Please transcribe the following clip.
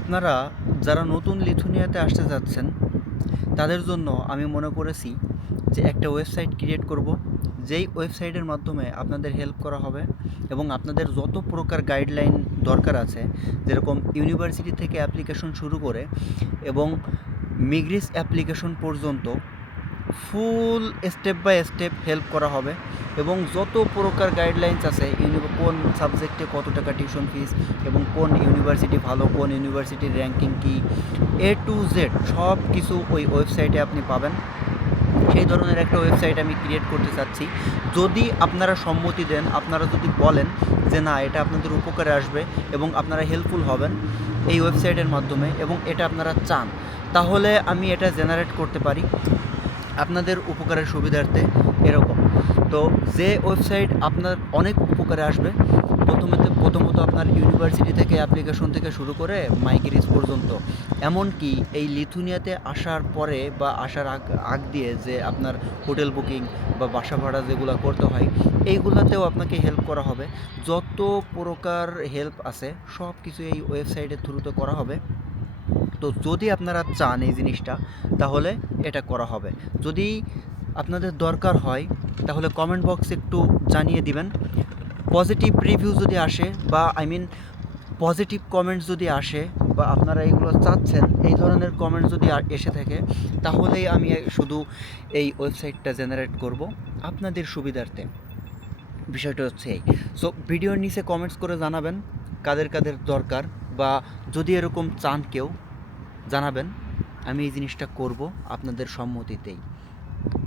আপনারা যারা নতুন লিথুনিয়াতে আসতে যাচ্ছেন তাদের জন্য আমি মনে করেছি যে একটা ওয়েবসাইট ক্রিয়েট করব, যেই ওয়েবসাইটের মাধ্যমে আপনাদের হেল্প করা হবে এবং আপনাদের যত প্রকার গাইডলাইন দরকার আছে, যেরকম ইউনিভার্সিটি থেকে অ্যাপ্লিকেশন শুরু করে এবং মিগ্রিস অ্যাপ্লিকেশন পর্যন্ত full step by step help করা হবে। এবং যত প্রকার গাইডলাইন্স আছে, কোন সাবজেক্টে কত টাকা টিউশন ফিস এবং কোন ইউনিভার্সিটি ভালো, কোন ইউনিভার্সিটির র্যাঙ্কিং কী, A to Z সব কিছু ওই ওয়েবসাইটে আপনি পাবেন। সেই ধরনের একটা ওয়েবসাইট আমি ক্রিয়েট করতে চাচ্ছি। যদি আপনারা সম্মতি দেন, আপনারা যদি বলেন যে না, এটা আপনাদের উপকারে আসবে এবং আপনারা হেল্পফুল হবেন এই ওয়েবসাইটের মাধ্যমে এবং এটা আপনারা চান, তাহলে আমি এটা জেনারেট করতে পারি আপনাদের উপকারের সুবিধার্থে। এরকম তো যে ওয়েবসাইট আপনার অনেক উপকারে আসবে, প্রথমত আপনার ইউনিভার্সিটি থেকে অ্যাপ্লিকেশন থেকে শুরু করে মাইগ্রিস পর্যন্ত, এমনকি এই লিথুনিয়াতে আসার পরে বা আসার আগ দিয়ে যে আপনার হোটেল বুকিং বা বাসা ভাড়া যেগুলো করতে হয়, এইগুলাতেও আপনাকে হেল্প করা হবে। যত প্রকার হেল্প আছে সব কিছু এই ওয়েবসাইটের থ্রুতে করা হবে। তো যদি আপনারা চান এই জিনিসটা, তাহলে এটা করা হবে। যদি আপনাদের দরকার হয় তাহলে কমেন্ট বক্সে একটু জানিয়ে দিবেন। পজিটিভ রিভিউ যদি আসে বা পজিটিভ কমেন্টস যদি আসে বা আপনারা এইগুলো চাচ্ছেন, এই ধরনের কমেন্ট যদি এসে থাকে, তাহলেই আমি শুধু এই ওয়েবসাইটটা জেনারেট করব আপনাদের সুবিধার্থে। বিষয়টা হচ্ছে এই। সো ভিডিওর নিচে কমেন্টস করে জানাবেন কাদের কাদের দরকার, বা যদি এরকম চান কেউ জানাবেন। আমি এই জিনিসটা করব আপনাদের সম্মতিতেই।